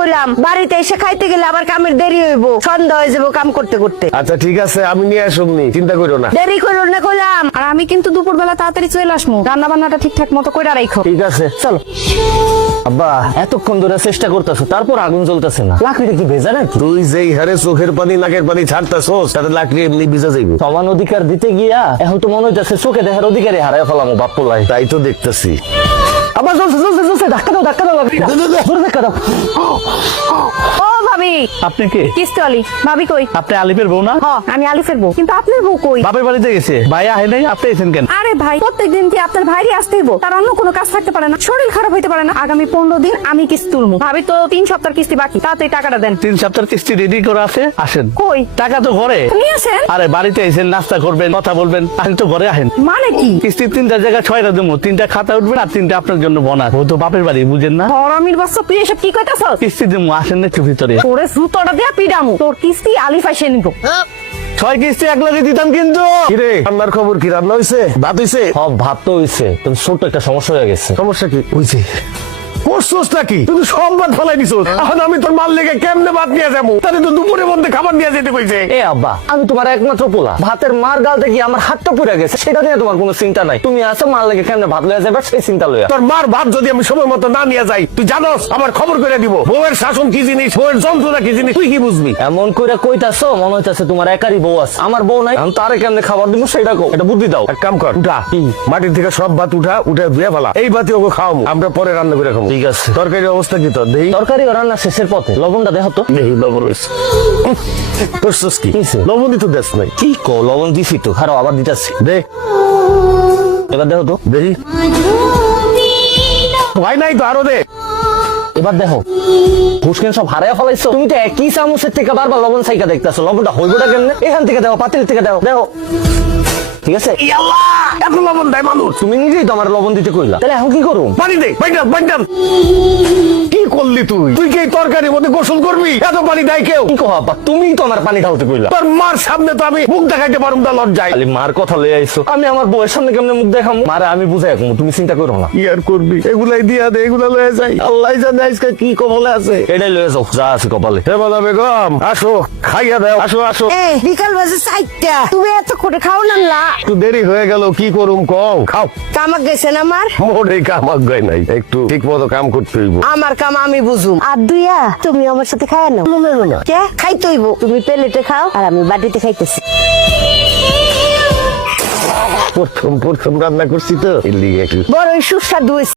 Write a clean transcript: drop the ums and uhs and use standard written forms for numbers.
কইলাম বাড়িতে এসে খাইতে গেলে আবার কামের দেরি হইব, সন্ধ্যা হয়ে যাবো কাম করতে করতে। আচ্ছা ঠিক আছে, আমি নিয়ে আসুমনি, চিন্তা করো না। দেরি করো না কইলাম। আর আমি কিন্তু দুপুরবেলা তাড়াতাড়ি চলে আসবো, রান্না বান্নাটা ঠিকঠাক মতো কইরা রাখো। ঠিক আছে চলো। আব্বা এতক্ষণ ধরে চেষ্টা করতেছো, তারপর আগুন জ্বলতেছে না। লাকড়িটা কি ভেজা নাকি? তুই যেই হারে চোখের পানি নাকের পানি ছাড়তাছস, তাতে লাকড়ি এমনি ভিজা যাইব। সমান অধিকার দিতে গিয়া এখন তো মনে হইতেছে চোখে দেখার অধিকারই হারাই ফেলামো বাপ্পু লাই। তাই তো দেখতেছি। আবার জ্বলছে জ্বলছে জ্বলছে, ধাক্কা দাও লাকড়িটা। জোরে ধাক্কা দাও। ও ভাবি, আপনি কে? কিস্তি আলি। ভাবি কই? আপনি আলিফের বউ না? হ্যাঁ আমি আলিফের বউ, কিন্তু আপনার বউ কই? বাপের বাড়িতে গেছে। ভাই আহে নাই, আপনি এসেছেন কেন? আরে ভাই, প্রত্যেকদিন কি আপনার ভাইরই আসতে হইব? তার অন্য কোনো কাজ থাকতে পারে না? শরীর খারাপ হইতে পারে না? আগামী 15 দিন আমি কিস্তি তুলবো। ভাবি তো 3 সপ্তাহের কিস্তি বাকি, তাড়াতাড়ি টাকাটা দেন। 3 সপ্তাহের কিস্তি রেডি করে আছে, আসেন। কই? টাকা তো ঘরে। নিয়ে আসেন। আরে বাড়িতে এসেছেন, নাস্তা করবেন, কথা বলবেন, আসেন তো ঘরে আসেন। মানে কি? কিস্তি 3টা জায়গায় 6টা দেবো, 3টা খাতা উঠবেন আর 3টা আপনার জন্য বোনাস। ও তো বাপের বাড়ি, বুঝেন না? হরামির বাচ্চা, তুই এসব কি কইতাছস? কিস্তি দেবো, আসেন না একটু ভিতরে। তোরে জুতোটা দিয়া পিডামু, তোর কিস্তি আলিফ আইসে নিব। 6 কিস্তি একলাগে দিতাম কিন্তু। কিরে রান্নার খবর কি? রান্না হইছে? ভাত হইছে? সব ভাত তো হইছে, তবে ছোট্ট একটা সমস্যা হয়ে গেছে। সমস্যা কি? বুঝছি। করছস নাকি? তুই তো সব ভাত ফেলাই দিছস। এখন আমি তোর মাল লেগে কেমনে ভাত নিয়ে যাবো? তাহলে তো দুপুরের মধ্যে খাবার নিয়ে যেতে কইছে। এ আব্বা, আমি তোমার একমাত্র পোলা। ভাতের মার গালতে গিয়ে আমার হাতটা পুড়ে গেছে, সেটা নিয়ে তোমার কোনো চিন্তা নাই। তুমি আসো, মার লেগে কেমনে ভাত লয়ে যাবে সেই চিন্তা লইয়া। তোর মার ভাত যদি আমি সময় মতো না নিয়ে যাই, তুই জানোস আমার খবর করে দিব। বউয়ের শাসন কি জিনিস, বউয়ের যন্ত্রণা কি জিনিস, তুই কি বুঝবি? এমন কইরা কইতাছো মনে হইতাছে তোমার একারই বউ আছে। আমার বউ নাই, আমি তারে কেমনে খাবার দিব সেটা কও। এটা বুদ্ধি দাও। এক কাম কর, উঠা মাটির থেকে সব ভাত উঠে ধুয়ে ফেলা। এই ভাতি ওকে খাওয়াবো, আমরা পরে রান্না করে খাবো। ঠিক আছে। তরকারি অবস্থা কি তোর? দেই তরকারি রান্না শেষের পথে, লবণটা দেখো তো। দেই লবণ হইছে। করছস কি? কিসে? লবণই তো দেশ নাই। কি কও? লবণ দিছি তো, খারাপ আবার দিতাছি। দে এবার দেখো তো। দেখি ভাই নাই তো, আরো দে। এবার দেখো, ফুসকেন সব হারাইয়া ফলাইছো। তুমি তো একই চামচের থেকে বারবার লবণ সাইকা দেখতেছো। লবণটা হইবটা কেমনে? এখান থেকে দেখো, পাতিল থেকে দেখো। দেখো ঠিক আছে। ইয়াল্লাহ, এত লবণ দেয় মানুষ? তুমি নিজেই তো আমার লবণ দিতে কইলা, তাহলে এখন কি করুম? পানি দে, বাইন্ডাম। কি করলি তুই? তুই কি এই তরকারির মধ্যে গোসল করবি? এত পানি দেয় কেউ? কি কো আপা, তুমিই তো আমার পানি ঢালতে কইলা। তোর মার সামনে তো আমি মুখ দেখাইতে পারুম না, লজ্জায়। খালি মার কথা লয়ে আইছো। আমি আমার বউয়ের সামনে কেমনে মুখ দেখাম? মারে আমি বুঝাই রাখবো, তুমি চিন্তা করো না। কি আর করবি? এগুলাই দিয়া দে, এগুলা লয়ে যাই। আল্লাহ জানে আজকে কি কবলে আছে। এটাই লয়ে যাও, যা আছে কপালে। হে বলা বেগম, আসো, খাইয়া দাও। আসো। এই বিকাল বাজে 4টা, তুমি এত করে খাও না? একটু দেরি হয়ে গেল, কি করুম কও? খাও। কামাক গেছেন আমার? মোরে কামাক গায় নাই, একটু ঠিক মতো কাম করতে হইব। আমার কাম আমি বুঝুম। আর দুইয়া তুমি আমার সাথে খায় নাও। না কে খাইতে হইব? তুমি প্লেটে খাও আর আমি বাটিতে খাইতেছি। প্রথম রান্না করছি তো, এর লিগে একটু বড় সুস্বাদু হইছে।